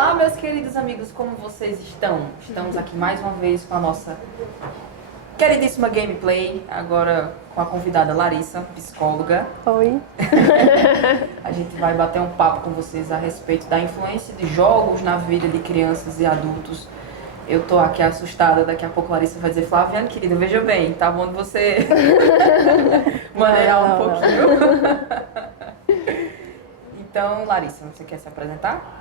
Olá, meus queridos amigos, como vocês estão? Estamos aqui mais uma vez com a nossa queridíssima gameplay, agora com a convidada Larissa, psicóloga. Oi. A gente vai bater um papo com vocês a respeito da influência de jogos na vida de crianças e adultos. Eu tô aqui assustada, daqui a pouco a Larissa vai dizer, Flaviane, querida, veja bem, tá bom de você maneirar um pouquinho. Então, Larissa, você quer se apresentar?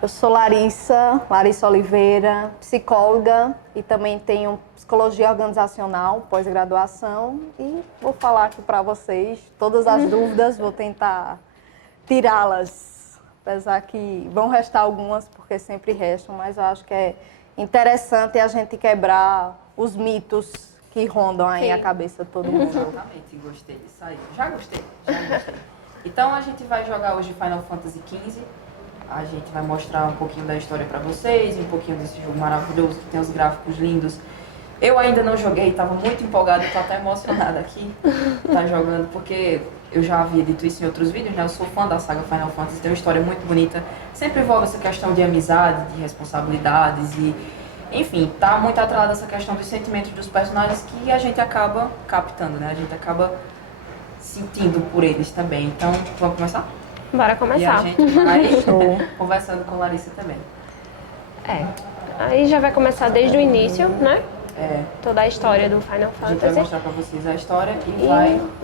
Eu sou Larissa Oliveira, psicóloga e também tenho psicologia organizacional, pós-graduação, e vou falar aqui para vocês todas as dúvidas, vou tentar tirá-las, apesar que vão restar algumas, porque sempre restam, mas eu acho que é interessante a gente quebrar os mitos que rondam aí a cabeça de todo mundo. Exatamente, gostei disso aí. Já gostei. Então a gente vai jogar hoje Final Fantasy XV. A gente vai mostrar um pouquinho da história pra vocês, um pouquinho desse jogo maravilhoso que tem os gráficos lindos. Eu ainda não joguei, tava muito empolgada, tô até emocionada aqui, tá jogando, porque eu já havia dito isso em outros vídeos, né? Eu sou fã da saga Final Fantasy, tem uma história muito bonita. Sempre envolve essa questão de amizade, de responsabilidades e... Enfim, tá muito atrelada essa questão dos sentimentos dos personagens que a gente acaba captando, né? A gente acaba sentindo por eles também. Então, vamos começar? Bora começar. E a gente vai conversando com a Larissa também. Aí já vai começar desde o início, né? Toda a história do Final A gente vai Fantasy. mostrar pra vocês a história e E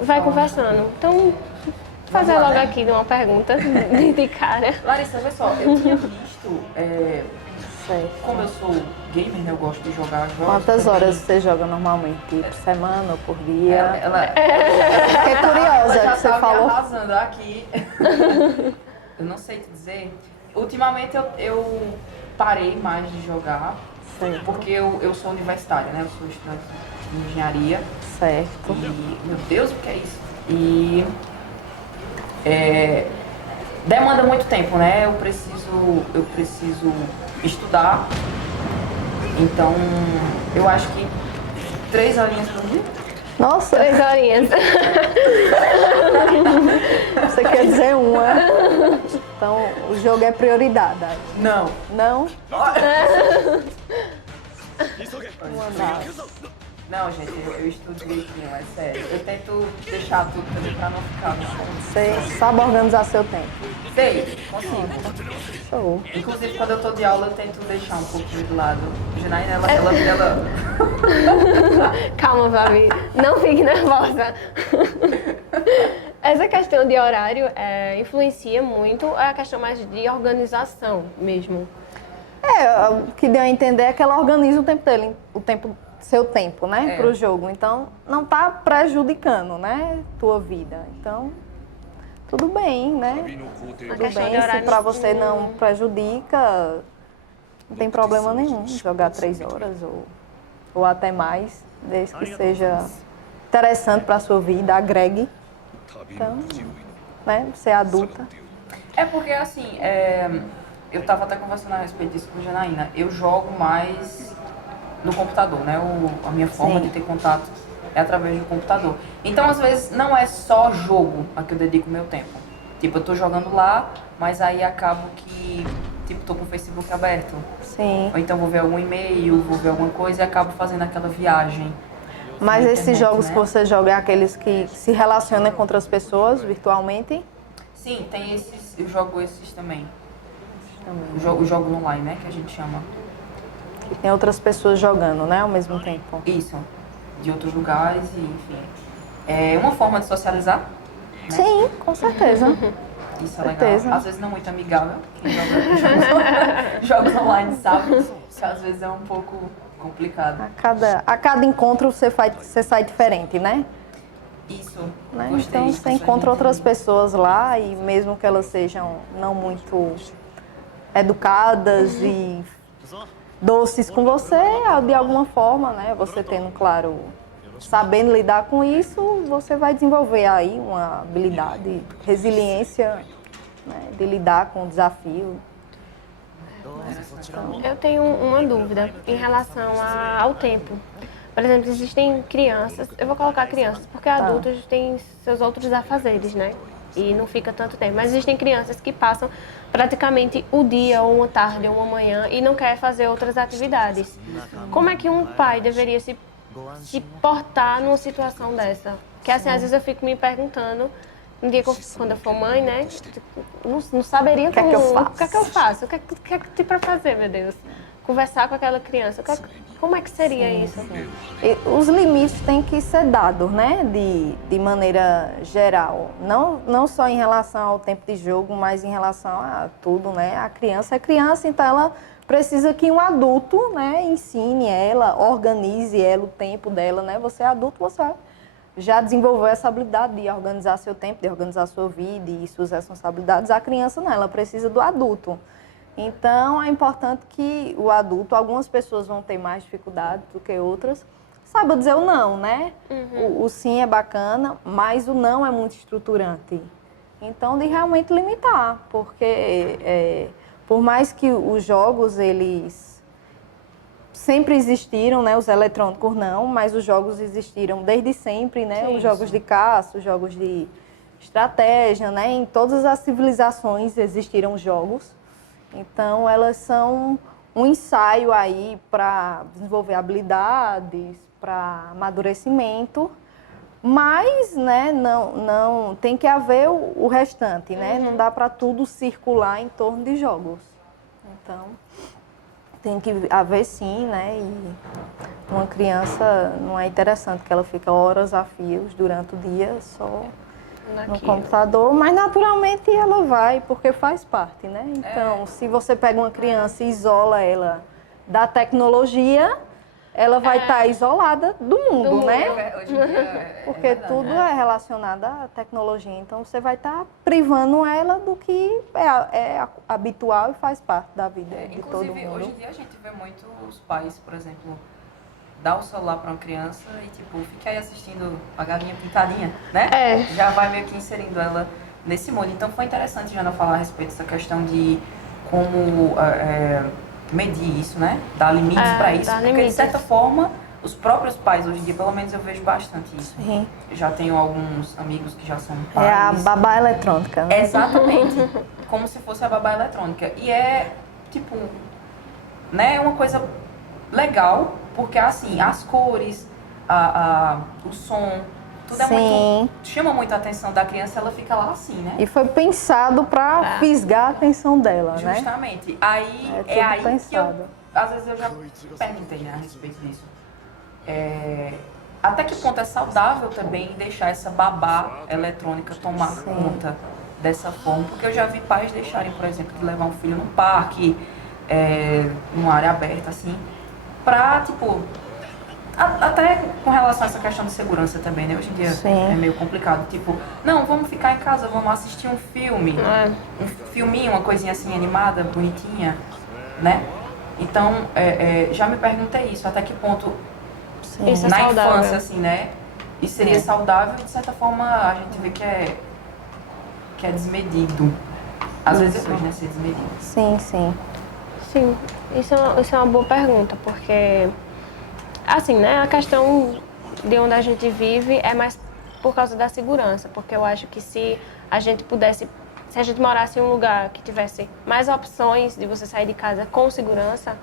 vai falar. conversando. Então, fazer lá, logo né? aqui uma pergunta de cara. Larissa, vê só, eu tinha visto, Certo. como eu sou gamer, né? Eu gosto de jogar jogos. Quantas também. horas você joga normalmente? Por semana ou por dia? Ela Fiquei curiosa já que você tá me falou. arrasando aqui. Eu não sei te dizer. Ultimamente eu parei mais de jogar, Certo. porque eu sou universitária, né? Eu sou estudante de engenharia. Certo. E, meu Deus, o que é isso? E demanda muito tempo, né? Eu preciso estudar. Então, eu acho que 3 horinhas por dia. Nossa, 3 horinhas. você quer dizer uma. Então, o jogo é prioridade. Não. Não? Mandar. Não, gente, eu estudo direitinho, é sério. Eu tento deixar tudo também pra não ficar no chão. Você sabe organizar seu tempo. Sei, consigo. Show. Inclusive, quando eu tô de aula, eu tento deixar um pouquinho de lado. Janaína, ela Calma, Fabi. Não fique nervosa. Essa questão de horário influencia muito a questão mais de organização mesmo. O que deu a entender é que ela organiza o tempo dele, seu tempo, né, pro jogo. Então, não tá prejudicando, né, tua vida. Então, tudo bem, né? Tudo questão de bem, se horário pra você não prejudica, não tem problema nenhum jogar 3 horas ou até mais, desde que seja interessante pra sua vida, agregue. Então, né, você é adulta. É porque, assim, eu tava até conversando a respeito disso com a Janaína. Eu jogo mais no computador, né? A minha forma de ter contato é através do computador. Então, às vezes, não é só jogo a que eu dedico meu tempo. Tipo, eu tô jogando lá, mas aí acabo que, tipo, tô com o Facebook aberto. Sim. Ou então vou ver algum e-mail, vou ver alguma coisa e acabo fazendo aquela viagem. Mas na esses internet, jogos né? que você joga é aqueles que se relacionam com outras pessoas virtualmente? Sim, tem esses, eu jogo esses também. Os jogos online, né, que a gente chama. Que tem outras pessoas jogando, né, ao mesmo tempo. Isso, de outros lugares e, enfim. É uma forma de socializar. Sim, com certeza. Isso é Certeza. legal. Às vezes não muito amigável. Quem joga jogos online sabe que às vezes é um pouco complicado. A cada encontro você sai diferente, né? Isso, Né? gostei. Então Isso você a encontra gente- outras pessoas lá e mesmo que elas sejam não muito educadas e doces com você, de alguma forma, né? Você tendo, claro, sabendo lidar com isso, você vai desenvolver aí uma habilidade, resiliência, né? De lidar com o desafio. Eu tenho uma dúvida em relação ao tempo. Por exemplo, existem crianças, eu vou colocar crianças, porque adultos têm seus outros afazeres, né? e não fica tanto tempo. Mas existem crianças que passam praticamente o dia, ou uma tarde, ou uma manhã, e não quer fazer outras atividades. Como é que um pai deveria se portar numa situação dessa? Que assim, às vezes eu fico me perguntando, um dia quando eu for mãe, né, não saberia O que é que eu faço? o que é que eu faço, o que é que tem para fazer, meu Deus? Conversar com aquela criança, como é que seria isso? E os limites têm que ser dados, né, de maneira geral. Não só em relação ao tempo de jogo, mas em relação a tudo, né? A criança é criança, então ela precisa que um adulto, né, ensine ela, organize ela, o tempo dela, né? Você é adulto, você já desenvolveu essa habilidade de organizar seu tempo, de organizar sua vida e suas responsabilidades. A criança não, ela precisa do adulto. Então, é importante que o adulto, algumas pessoas vão ter mais dificuldade do que outras, saiba dizer o não, né? O sim é bacana, mas o não é muito estruturante. Então, de realmente limitar, porque por mais que os jogos, eles sempre existiram, né? Os eletrônicos não, mas os jogos existiram desde sempre, né? Sim, os jogos de caça, os jogos de estratégia, né? Em todas as civilizações existiram jogos. Então, elas são um ensaio aí para desenvolver habilidades, para amadurecimento, mas, né, não tem que haver o restante, né? Não dá para tudo circular em torno de jogos. Então, tem que haver sim, né? E uma criança não é interessante que ela fique horas a fios durante o dia só no computador, mas naturalmente ela vai, porque faz parte, né? Então, se você pega uma criança e isola ela da tecnologia, ela vai estar isolada do mundo, né? Hoje em dia Porque verdade, tudo né? é relacionado à tecnologia. Então, você vai estar privando ela do que é habitual e faz parte da vida de todo Inclusive, mundo. hoje em dia a gente vê muito os pais, por exemplo, dar o celular para uma criança e, tipo, fica aí assistindo a galinha pintadinha, né? Já vai meio que inserindo ela nesse mundo. Então, foi interessante, Jana, falar a respeito dessa questão de como medir isso, né? Dar limites para isso. dar Porque, limites. de certa forma, os próprios pais, hoje em dia, pelo menos eu vejo bastante isso. Sim. Eu já tenho alguns amigos que já são pais. É a babá eletrônica, né? Exatamente. Como se fosse a babá eletrônica. E é, tipo, né, uma coisa legal, porque assim, as cores, o som, tudo é Sim. muito. Chama muito a atenção da criança, ela fica lá assim, né? E foi pensado para fisgar a atenção dela, né? Justamente. Aí É tudo aí que eu, pensado. às vezes eu já perguntei, né, a respeito disso. Até que ponto é saudável também deixar essa babá eletrônica tomar conta dessa forma? Porque eu já vi pais deixarem, por exemplo, de levar um filho num parque, numa área aberta, assim, pra, tipo, até com relação a essa questão de segurança também, né? Hoje em dia é meio complicado. Tipo, não, vamos ficar em casa, vamos assistir um filme, um filminho, uma coisinha assim animada, bonitinha, né? Então, já me perguntei isso, até que ponto Isso é na saudável. infância, assim, né? Isso seria saudável e, de certa forma, a gente vê que é desmedido. Às vezes depois, né? Ser desmedido. Sim, sim. Sim, isso é uma boa pergunta, porque, assim, né, a questão de onde a gente vive é mais por causa da segurança, porque eu acho que se a gente morasse em um lugar que tivesse mais opções de você sair de casa com segurança,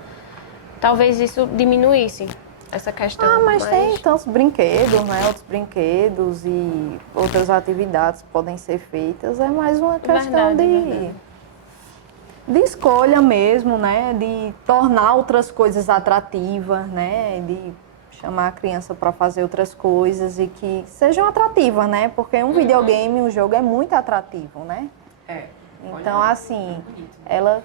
talvez isso diminuísse essa questão. Mas tem tantos brinquedos, né? Outros brinquedos e outras atividades que podem ser feitas. É mais uma questão Verdade. de escolha mesmo, né? De tornar outras coisas atrativas, né? De chamar a criança para fazer outras coisas e que sejam atrativas, né? Porque um videogame, um jogo é muito atrativo, né? Então, assim, ela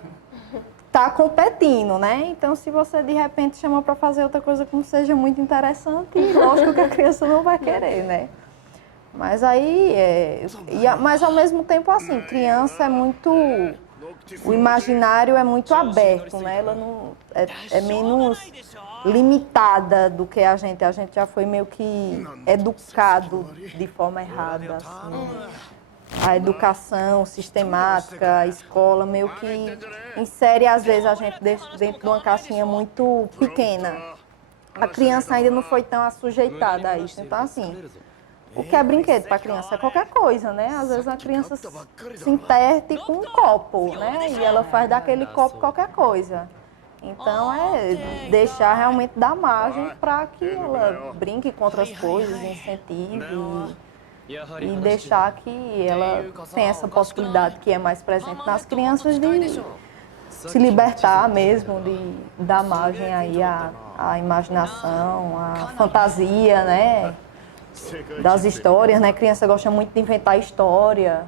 tá competindo, né? Então, se você de repente chama para fazer outra coisa que não seja muito interessante, lógico que a criança não vai querer, né? Mas aí, mas ao mesmo tempo, assim, criança é muito, o imaginário é muito aberto, né? Ela não é menos limitada do que a gente já foi meio que educado de forma errada, assim. A educação sistemática, a escola, meio que insere, às vezes, a gente dentro de uma caixinha muito pequena. A criança ainda não foi tão assujeitada a isso. Então, assim, O que é brinquedo para criança? É qualquer coisa, né? Às vezes a criança se interte com um copo, né? E ela faz daquele copo qualquer coisa. Então é deixar realmente dar margem para que ela brinque com outras coisas, incentive e deixar que ela tenha essa possibilidade que é mais presente nas crianças de se libertar mesmo, de dar margem aí à imaginação, à fantasia, né? Das histórias, né? A criança gosta muito de inventar história.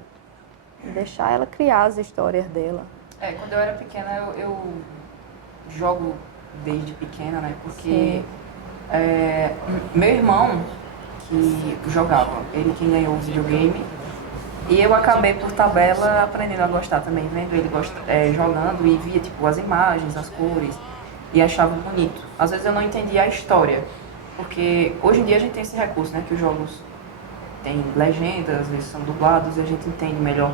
Deixar ela criar as histórias dela. Quando eu era pequena, eu jogo desde pequena, né? Porque meu irmão, que jogava, ele quem ganhou o videogame, e eu acabei por tabela aprendendo a gostar também, vendo ele jogando e via tipo as imagens, as cores, e achava bonito. Às vezes eu não entendia a história, porque hoje em dia a gente tem esse recurso, né? Que os jogos têm legendas, às vezes são dublados e a gente entende melhor.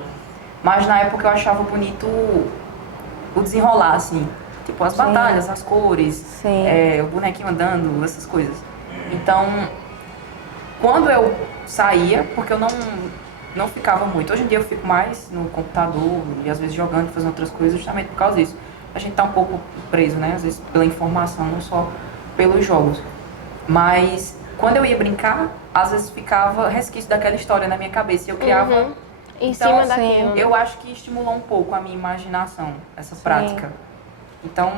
Mas na época eu achava bonito o desenrolar, assim. Tipo, as batalhas, as cores, o bonequinho andando, essas coisas. Então, quando eu saía, porque eu não ficava muito. Hoje em dia eu fico mais no computador e às vezes jogando, fazendo outras coisas, justamente por causa disso. A gente tá um pouco preso, né? Às vezes pela informação, não só pelos jogos. Mas quando eu ia brincar, às vezes ficava resquício daquela história na minha cabeça e eu criava... Em cima daquilo. Eu acho que estimulou um pouco a minha imaginação, essa prática. Então,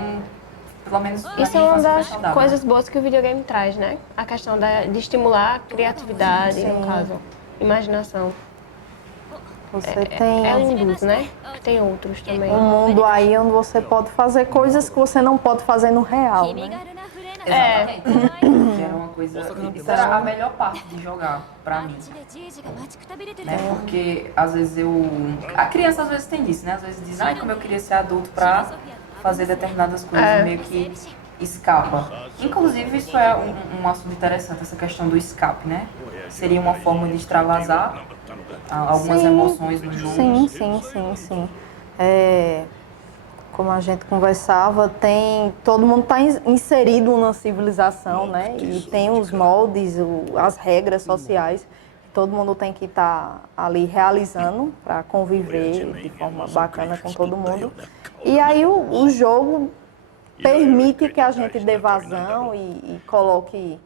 pelo menos na Isso é minha uma infância foi das saudável. coisas boas que o videogame traz, né? A questão de estimular a criatividade, no caso, imaginação. Você tem um dos, né? Tem outros também. um mundo aí onde você pode fazer coisas que você não pode fazer no real, né? Exatamente. Que era uma coisa... Isso era a melhor parte de jogar, pra mim. Né? Porque, às vezes, a criança, às vezes, tem disso, né? Às vezes diz, como eu queria ser adulto pra fazer determinadas coisas, meio que escapa. Inclusive, isso é um assunto interessante, essa questão do escape, né? Seria uma forma de extravasar algumas emoções no jogo. Sim. Como a gente conversava, todo mundo está inserido numa civilização, né? E tem os moldes, as regras sociais que todo mundo tem que estar ali realizando para conviver de forma bacana com todo mundo. E aí o jogo permite que a gente dê vazão e coloque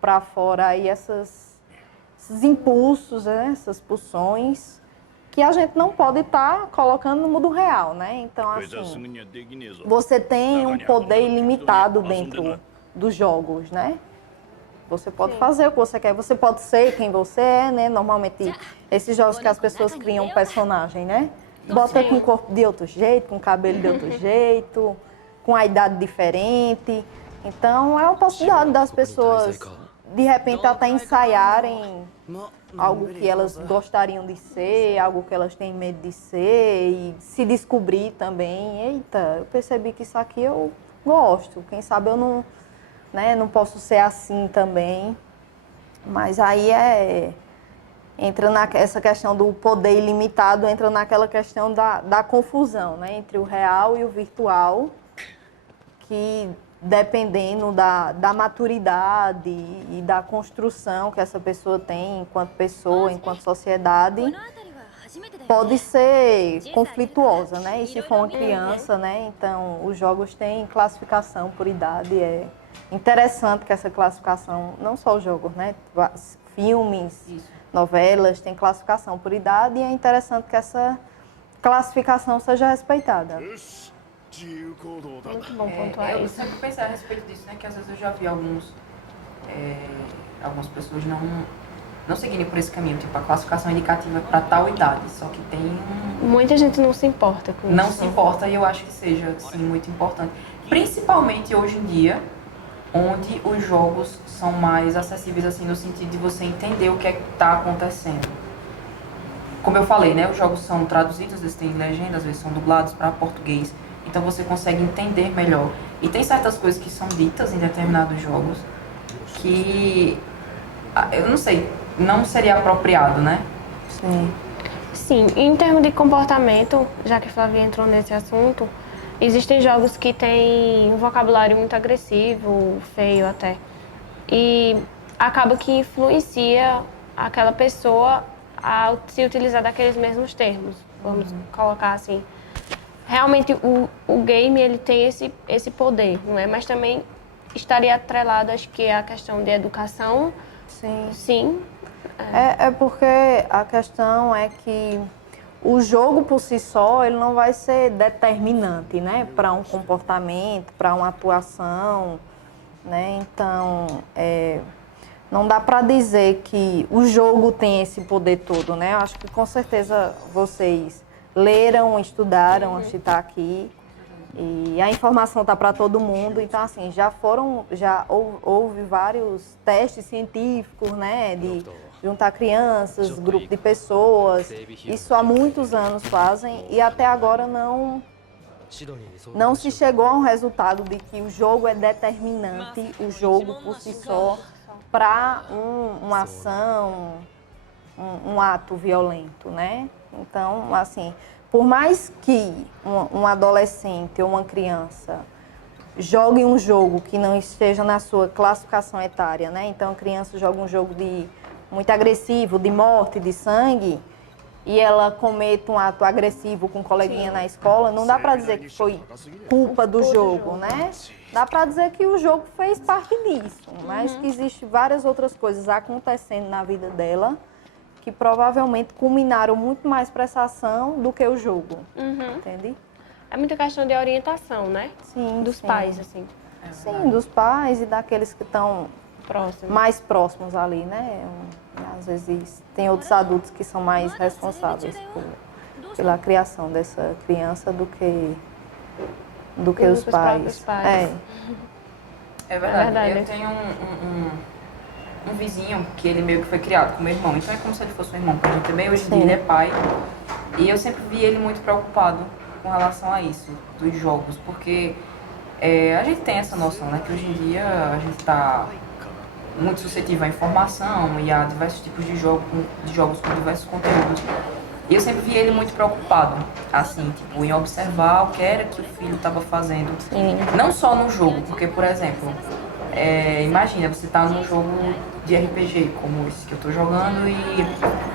para fora aí esses impulsos, né? Essas pulsões que a gente não pode estar colocando no mundo real, né? Então, assim, você tem um poder ilimitado dentro dos jogos, né? Você pode fazer o que você quer, você pode ser quem você é, né? Normalmente, esses jogos que as pessoas criam um personagem, né? Bota com o corpo de outro jeito, com o cabelo de outro jeito, com a idade diferente. Então, é uma possibilidade das pessoas, de repente, até ensaiarem algo que elas gostariam de ser, algo que elas têm medo de ser e se descobrir também. Eita, eu percebi que isso aqui eu gosto. Quem sabe eu não posso ser assim também. Mas aí entra essa questão do poder ilimitado, entra naquela questão da confusão, né? Entre o real e o virtual, que dependendo da maturidade e da construção que essa pessoa tem enquanto pessoa, enquanto sociedade, pode ser conflituosa, né? E se for uma criança, né? Então, os jogos têm classificação por idade. É interessante que essa classificação, não só os jogos, né? Filmes, novelas, tem classificação por idade e é interessante que essa classificação seja respeitada. Muito bom pontuar Eu isso. sempre pensei a respeito disso, né? Que às vezes eu já vi algumas pessoas não seguirem por esse caminho, tipo a classificação indicativa para tal idade, só que tem Muita gente não se importa com não isso. se importa e eu acho que seja, sim, muito importante. Principalmente hoje em dia, onde os jogos são mais acessíveis, assim, no sentido de você entender o que é que está acontecendo. Como eu falei, né? Os jogos são traduzidos, às vezes tem legenda, às vezes são dublados para português. Então você consegue entender melhor. E tem certas coisas que são ditas em determinados jogos que, eu não sei, não seria apropriado, né? Sim. Sim, em termos de comportamento, já que a Flavia entrou nesse assunto, existem jogos que têm um vocabulário muito agressivo, feio até. E acaba que influencia aquela pessoa a se utilizar daqueles mesmos termos, vamos colocar assim. Realmente o game ele tem esse poder, não é? Mas também estaria atrelado, acho que a questão de educação, Sim. sim. É porque a questão é que o jogo por si só, ele não vai ser determinante, né? Para um comportamento, para uma atuação, né? Então, não dá para dizer que o jogo tem esse poder todo, né? Eu acho que com certeza vocês leram, estudaram antes de estar aqui e a informação está para todo mundo. Então, assim, houve vários testes científicos, né? De juntar crianças, grupo de pessoas. Isso há muitos anos fazem e até agora não se chegou a um resultado de que o jogo é determinante, o jogo por si só, para uma ação, um ato violento, né? Então, assim, por mais que um adolescente ou uma criança jogue um jogo que não esteja na sua classificação etária, né? Então, a criança joga um jogo muito agressivo, de morte, de sangue, e ela comete um ato agressivo com um coleguinha na escola, não dá para dizer que foi culpa do jogo, né? Dá para dizer que o jogo fez parte disso, mas que existem várias outras coisas acontecendo na vida dela que provavelmente culminaram muito mais para essa ação do que o jogo, entende? É muita questão de orientação, né? Sim, dos sim. pais, assim. Sim, dos pais e daqueles que estão mais próximos ali, né? Às vezes tem outros adultos que são mais responsáveis pela criação dessa criança do que os pais. É verdade. Eu tenho um vizinho que ele meio que foi criado com meu irmão, então é como se ele fosse um irmão pra gente também. Hoje em dia ele é pai e eu sempre vi ele muito preocupado com relação a isso, dos jogos, porque a gente tem essa noção, né, que hoje em dia a gente está muito suscetível à informação e a diversos tipos de jogos com diversos conteúdos. E eu sempre vi ele muito preocupado, assim, tipo, em observar o que era que o filho estava fazendo. Sim. Não só no jogo, porque, por exemplo, imagina, você tá num jogo de RPG, como esse que eu tô jogando, e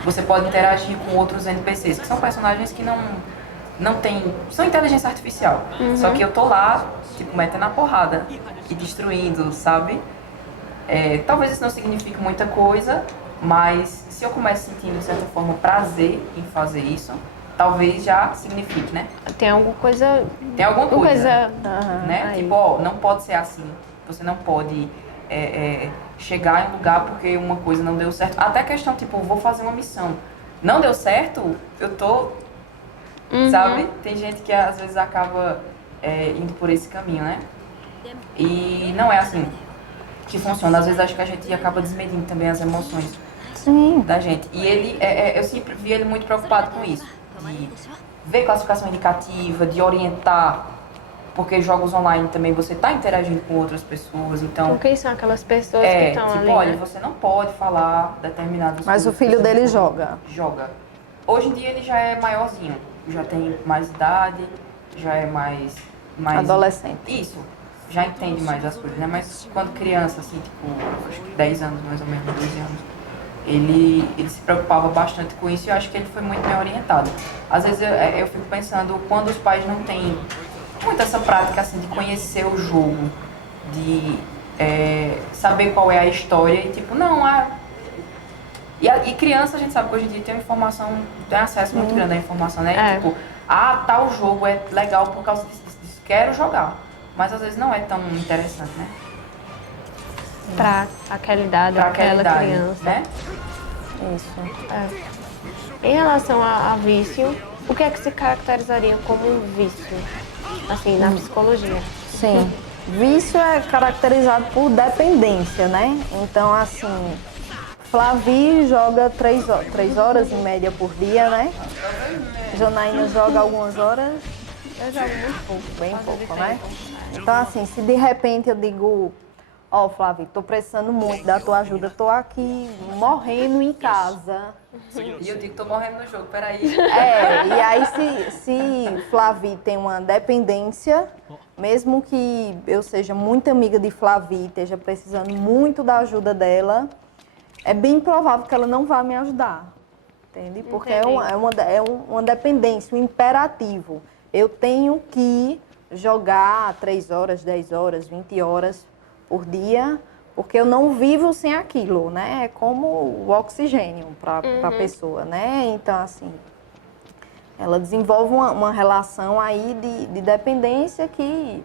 você pode interagir com outros NPCs, que são personagens que não tem... São inteligência artificial. Só que eu tô lá, tipo, metendo a porrada e destruindo, sabe? Talvez isso não signifique muita coisa, mas se eu começo sentindo, de certa forma, prazer em fazer isso, talvez já signifique, né? Tem alguma coisa... Tem alguma coisa, Uhum, né? aí. Tipo, não pode ser assim. Você não pode chegar em um lugar porque uma coisa não deu certo. Até questão, tipo, vou fazer uma missão. Não deu certo, eu tô... Sabe? Tem gente que às vezes acaba indo por esse caminho, né? E não é assim que funciona. Às vezes acho que a gente acaba desmedindo também as emoções da gente. E ele, eu sempre vi ele muito preocupado com isso. De ver classificação indicativa, de orientar, porque jogos online também você está interagindo com outras pessoas, então... Quem são aquelas pessoas que estão tipo, ali, olha, né? você não pode falar determinadas Mas coisas. o filho dele joga. Joga. Hoje em dia ele já é maiorzinho, já tem mais idade, já é mais Adolescente. Isso, já entende mais as coisas, né? Mas quando criança, assim, tipo, acho que 10 anos mais ou menos, 12 anos, ele se preocupava bastante com isso e eu acho que ele foi muito bem orientado. Às vezes eu fico pensando, quando os pais não têm muito essa prática, assim, de conhecer o jogo, de saber qual é a história e, tipo, não, E criança, a gente sabe que hoje em dia tem uma informação, tem acesso muito grande à informação, né? Tipo, tal jogo é legal por causa disso, quero jogar. Mas às vezes não é tão interessante, né? Pra aquela idade, Pra aquela idade, criança. né? Isso. Em relação a vício, o que é que se caracterizaria como um vício, assim, na psicologia? Sim. Vício é caracterizado por dependência, né? Então, assim, Flavi joga 3 horas em média por dia, né? Janaína joga algumas horas. Eu jogo muito pouco, bem pouco, né? Então, assim, se de repente eu digo, Flávio, tô precisando muito da tua ajuda, tô aqui morrendo em casa. E eu digo, tô morrendo no jogo, peraí. E aí se Flavi tem uma dependência, mesmo que eu seja muito amiga de Flavi, esteja precisando muito da ajuda dela, é bem provável que ela não vá me ajudar. Entende? Porque é uma dependência, um imperativo. Eu tenho que jogar 3 horas, 10 horas, 20 horas por dia, porque eu não vivo sem aquilo, né? É como o oxigênio para a pessoa, né? Então, assim, ela desenvolve uma relação aí de dependência que,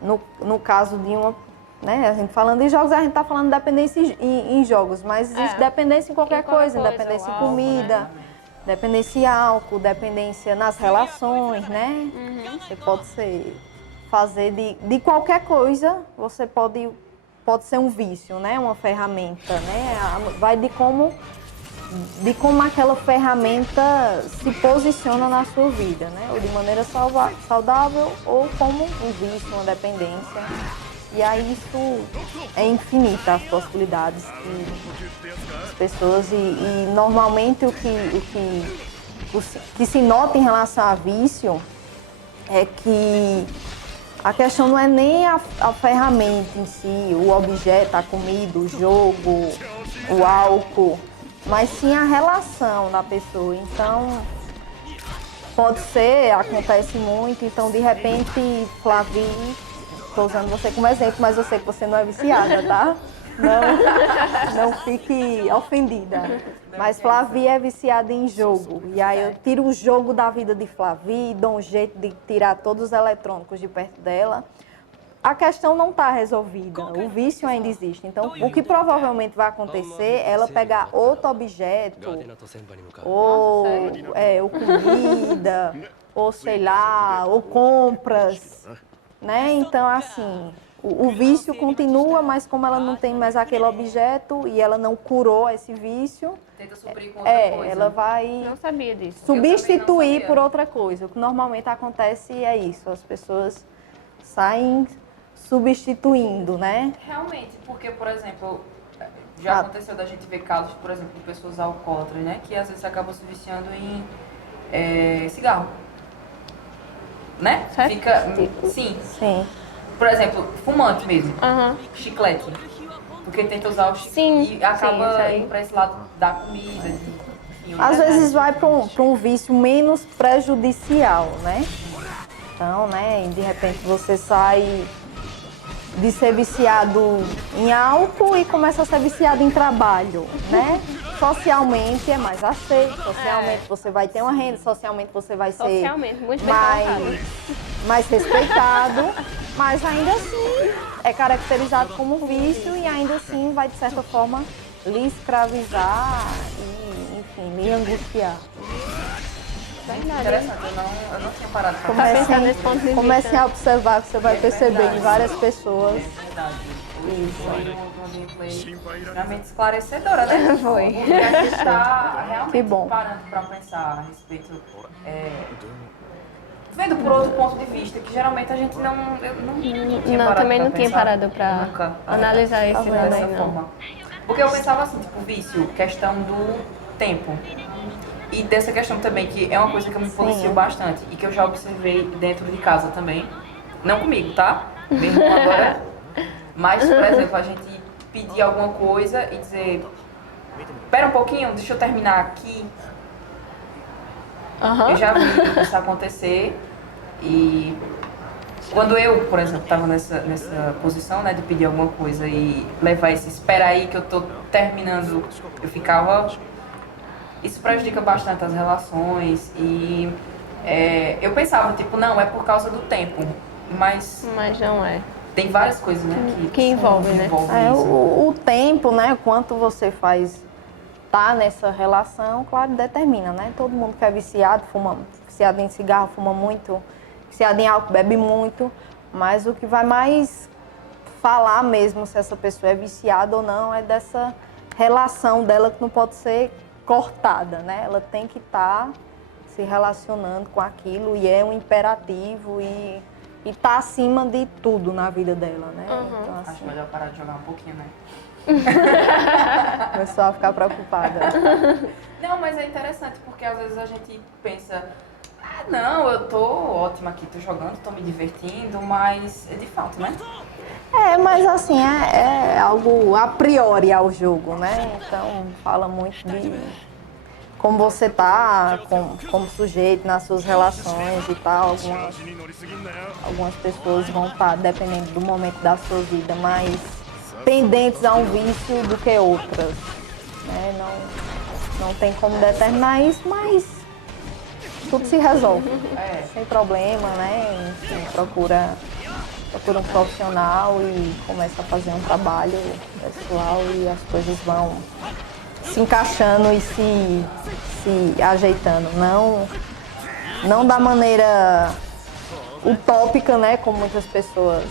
no caso de uma... Né? A gente falando em jogos, a gente está falando de dependência em jogos, mas existe dependência em qualquer coisa, dependência em comida, né? dependência em álcool, dependência nas relações, né? Você pode fazer de qualquer coisa, você pode ser um vício, né? Uma ferramenta, né? Vai de como aquela ferramenta se posiciona na sua vida, né? Ou de maneira saudável ou como um vício, uma dependência. E aí isso é infinita as possibilidades que as pessoas e normalmente o que se nota em relação a vício é que a questão não é nem a ferramenta em si, o objeto, a comida, o jogo, o álcool, mas sim a relação da pessoa. Então, acontece muito, então de repente, Flavi, estou usando você como exemplo, mas eu sei que você não é viciada, tá? Não fique ofendida. Mas Flavi é viciada em jogo. E aí eu tiro o jogo da vida de Flavi, dou um jeito de tirar todos os eletrônicos de perto dela. A questão não está resolvida, o vício ainda existe. Então, o que provavelmente vai acontecer é ela pegar outro objeto, ou comida, ou sei lá, ou compras, né? Então, assim, o vício continua, mas como ela não tem mais aquele objeto e ela não curou esse vício, Tenta suprir com outra coisa. ela vai Não sabia disso. substituir por outra coisa. O que normalmente acontece é isso, as pessoas saem substituindo, né? Realmente, porque, por exemplo, já aconteceu da gente ver casos, por exemplo, de pessoas alcoólatras, né? Que às vezes acabam se viciando em cigarro. Né? Certo? Sim. Sim. Por exemplo, fumante mesmo. Aham. Chiclete. Porque tenta usar o Sim, chiclete e acaba sim, indo pra esse lado da comida. Enfim, Às vezes vai para um vício menos prejudicial, né? Então, né, e de repente você sai de ser viciado em álcool e começa a ser viciado em trabalho, né? Socialmente é mais aceito, socialmente você vai ter uma renda, socialmente você vai ser Socialmente, muito bem colocado. mais respeitado, mas ainda assim é caracterizado como vício e ainda assim vai, de certa forma, lhe escravizar e, enfim, lhe angustiar. Interessante, eu não tinha parado pra pensar nesse ponto de vista. Comecem a observar, que você vai perceber em várias pessoas. verdade. Foi uma gameplay realmente esclarecedora, né? Foi. Porque a gente está realmente Que bom. parando para pensar a respeito, vendo por outro ponto de vista, que geralmente a gente não tinha Não, parado também pra não tinha pensar. parado pra Nunca. analisar esse lado Dessa aí, não. forma. Porque eu pensava assim, tipo, vício, questão do tempo. E dessa questão também, que é uma coisa que eu me policio bastante e que eu já observei dentro de casa também. Não comigo, tá? Mesmo agora. Mas, por exemplo, a gente pedir alguma coisa e dizer: espera um pouquinho, deixa eu terminar aqui. Eu já vi isso acontecer. E quando eu, por exemplo, estava nessa posição, né, de pedir alguma coisa e levar esse espera aí que eu tô terminando, eu ficava... Isso prejudica bastante as relações e eu pensava, tipo, não, é por causa do tempo, mas não é. tem várias coisas, né, Que envolve, né? isso. O tempo, né, quanto você tá nessa relação, claro, determina, né? Todo mundo que é viciado, viciado em cigarro, fuma muito, viciado em álcool, bebe muito, mas o que vai mais falar mesmo se essa pessoa é viciada ou não é dessa relação dela que não pode ser cortada, né? Ela tem que estar se relacionando com aquilo e é um imperativo e tá acima de tudo na vida dela, né? Então, Acho assim, melhor parar de jogar um pouquinho, né? começou a ficar preocupada. Não, mas é interessante porque às vezes a gente pensa: ah, não, eu tô ótima aqui, tô jogando, tô me divertindo, mas é de fato, né? Mas assim, é algo a priori ao jogo, né? Então fala muito de como você tá, como sujeito nas suas relações e tal. Algumas pessoas vão estar, dependendo do momento da sua vida, mais pendentes a um vício do que outras, né? Não tem como determinar isso, mas tudo se resolve, sem problema, né? Enfim, procura um profissional e começa a fazer um trabalho pessoal e as coisas vão se encaixando e se ajeitando. Não da maneira utópica, né? Como muitas pessoas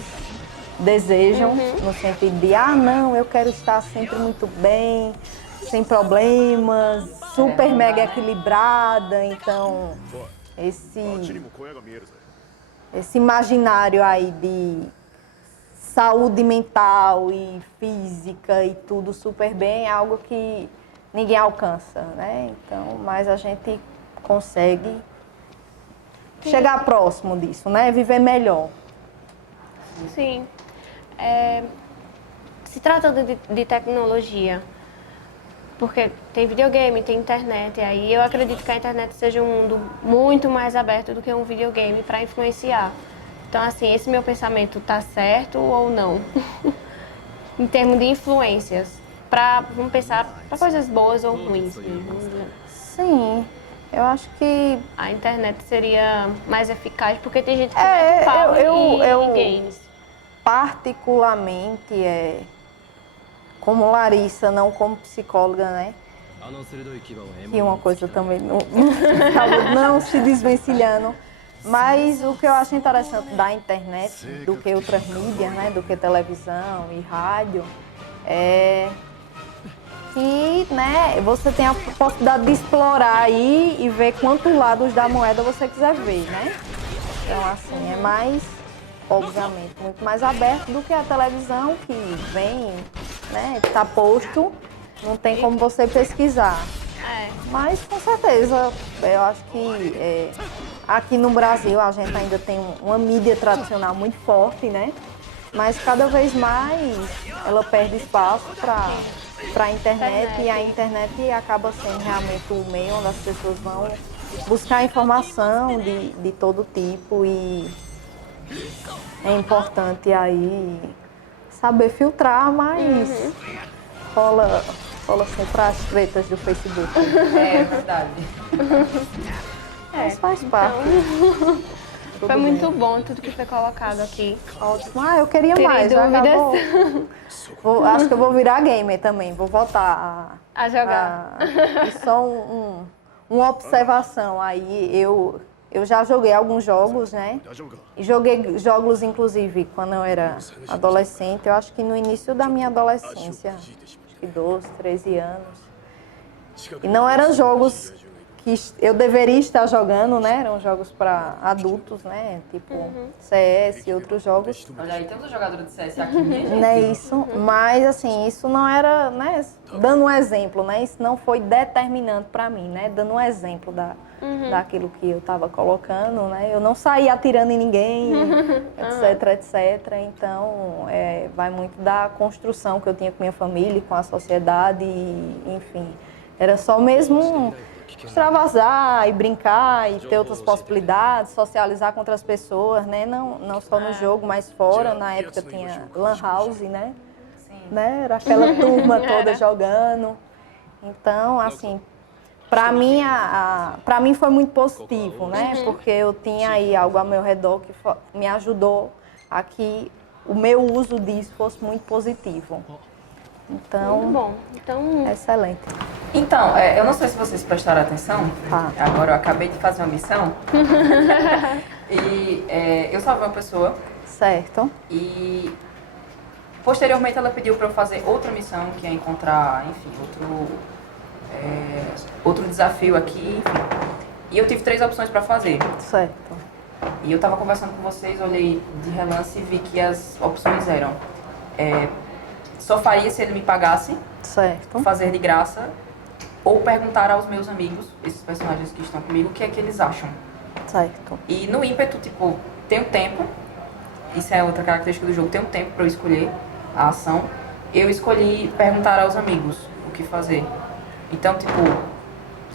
desejam, no sentido de, não, eu quero estar sempre muito bem, sem problemas, super mega equilibrada. Então, esse imaginário aí de saúde mental e física e tudo super bem é algo que ninguém alcança, né? Então, mas a gente consegue chegar próximo disso, né? Viver melhor. Sim. Se tratando de tecnologia, porque tem videogame, tem internet, e aí eu acredito que a internet seja um mundo muito mais aberto do que um videogame para influenciar. Então, assim, esse meu pensamento tá certo ou não? Em termos de influências, vamos pensar para coisas boas ou ruins mesmo. Sim, eu acho que A internet seria mais eficaz, porque tem gente que mete pau em games. Particularmente, como Larissa, não como psicóloga, né? E uma coisa também não se desvencilhando. Mas o que eu acho interessante da internet, do que outras mídias, né? Do que televisão e rádio, é que, né, você tem a possibilidade de explorar aí e ver quantos lados da moeda você quiser ver, né? Então, assim, é mais, obviamente, muito mais aberto do que a televisão, que vem, né, tá posto, não tem como você pesquisar. Mas, com certeza, eu acho que aqui no Brasil a gente ainda tem uma mídia tradicional muito forte, né? Mas cada vez mais ela perde espaço para a internet e a internet acaba sendo realmente o meio onde as pessoas vão buscar informação de todo tipo e é importante aí saber filtrar, mas rola sempre as tretas do Facebook. É verdade. Mas faz parte. Foi muito bom tudo que foi colocado aqui. Ótimo. Eu queria Tirei mais. Já dúvidas. acho que eu vou virar gamer também. Vou voltar A jogar. E só uma observação aí. Eu já joguei alguns jogos, né? E joguei jogos, inclusive, quando eu era adolescente. Eu acho que no início da minha adolescência, acho que 12, 13 anos. E não eram jogos que eu deveria estar jogando, né? Eram jogos para adultos, né? Tipo CS e outros jogos. Olha aí, temos um jogador de CS aqui, minha gente. Não é isso, mas assim, isso não era, né? Dando um exemplo, né? Isso não foi determinante para mim, né? Dando um exemplo daquilo que eu estava colocando, né? Eu não saí atirando em ninguém, etc, etc. Então, vai muito da construção que eu tinha com minha família, com a sociedade, enfim. Era só mesmo extravasar e brincar e ter outras possibilidades, socializar com outras pessoas, né? Não só no jogo, mas fora. Na época tinha Lan House, né? Né? Era aquela turma toda jogando. Então, assim, para mim foi muito positivo, né? Porque eu tinha aí algo ao meu redor que me ajudou a que o meu uso disso fosse muito positivo. Então, Muito bom. Então, excelente. Então, eu não sei se vocês prestaram atenção, Tá. agora eu acabei de fazer uma missão e eu salvei uma pessoa Certo. e posteriormente ela pediu para eu fazer outra missão, que é encontrar, enfim, outro desafio aqui, enfim. E eu tive 3 opções para fazer. Certo. E eu estava conversando com vocês, olhei de relance e vi que as opções eram só faria se ele me pagasse, Certo. fazer de graça, ou perguntar aos meus amigos, esses personagens que estão comigo, o que é que eles acham. Certo. E no ímpeto, tipo, tenho tempo isso é outra característica do jogo, tem um tempo para eu escolher a ação. Eu escolhi perguntar aos amigos o que fazer. Então, tipo,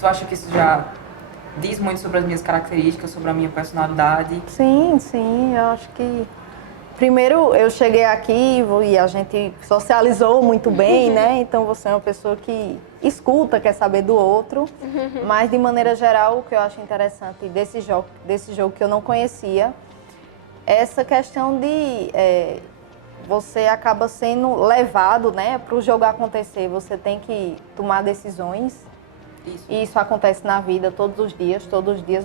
tu acha que isso já diz muito sobre as minhas características, sobre a minha personalidade? Sim, sim, eu acho que... Primeiro, eu cheguei aqui e a gente socializou muito bem, né? Então, você é uma pessoa que escuta, quer saber do outro. Mas, de maneira geral, o que eu acho interessante desse jogo que eu não conhecia, é essa questão de... você acaba sendo levado, né? Para o jogo acontecer, você tem que tomar decisões. Isso. E isso acontece na vida todos os dias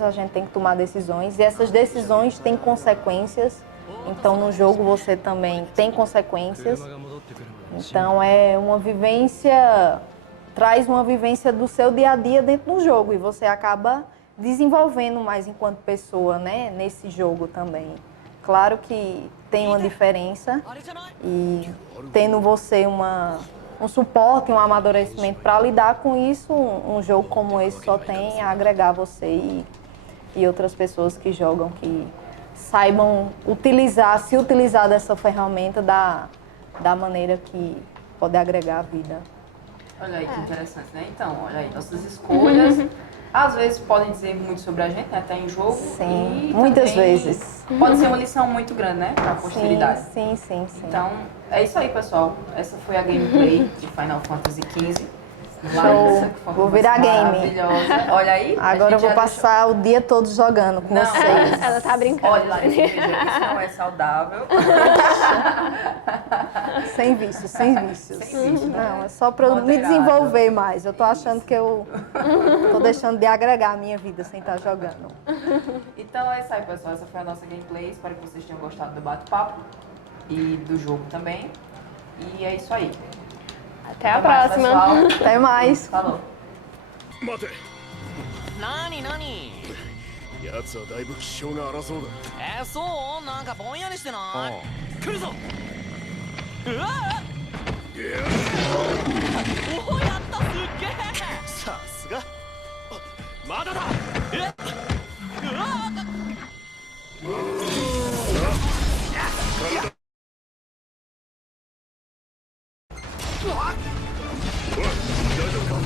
a gente tem que tomar decisões e essas decisões têm consequências. Então no jogo você também tem consequências. Então é uma vivência, traz uma vivência do seu dia a dia dentro do jogo e você acaba desenvolvendo mais enquanto pessoa, né, nesse jogo também. Claro que tem uma diferença e tendo você um suporte, um amadurecimento para lidar com isso, um jogo como esse só tem a agregar você e outras pessoas que jogam, que saibam se utilizar dessa ferramenta da maneira que pode agregar a vida. Olha aí que interessante, né? Então, olha aí, nossas escolhas às vezes podem dizer muito sobre a gente, né? Até em jogo. Sim, e muitas também vezes. Pode ser uma lição muito grande, né? Para a posteridade. Sim. Então, é isso aí, pessoal. Essa foi a gameplay de Final Fantasy XV. Show. Vou virar game. Maravilhosa. Olha aí. Agora eu vou passar o dia todo jogando com vocês. Ela tá brincando. Olha, Larissa, veja, isso não é saudável. Sem vícios, sem vícios. Sem vício, né? Não, é só para eu me Moderado. desenvolver mais. Eu tô achando que eu tô deixando de agregar a minha vida sem estar jogando. Então é isso aí, pessoal. Essa foi a nossa gameplay. Espero que vocês tenham gostado do bate-papo e do jogo também. E é isso aí. Até a mais, próxima. pessoal. Até mais. Falou. 待てなになに奴はだいぶ気性が荒そうだそうなんかぼんやりしてない来るぞうわおおやったすっげえさすがまだだうわおい大丈夫か